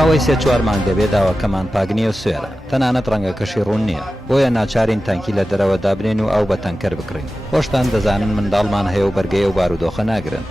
ماوەی 3-4 مانگ دەبێت داواکەمان پاک نییە و سوێرە، تەنانەت ڕەنگەکەشی ڕوون نییە، بۆیە ناچارین تانکی لە دەرەوە دابنێن و ئەو بە تەنکەر بکڕین. خۆشتان دەزانن منداڵمان هەیە و بەرگەی و بارودۆخە ناگرن.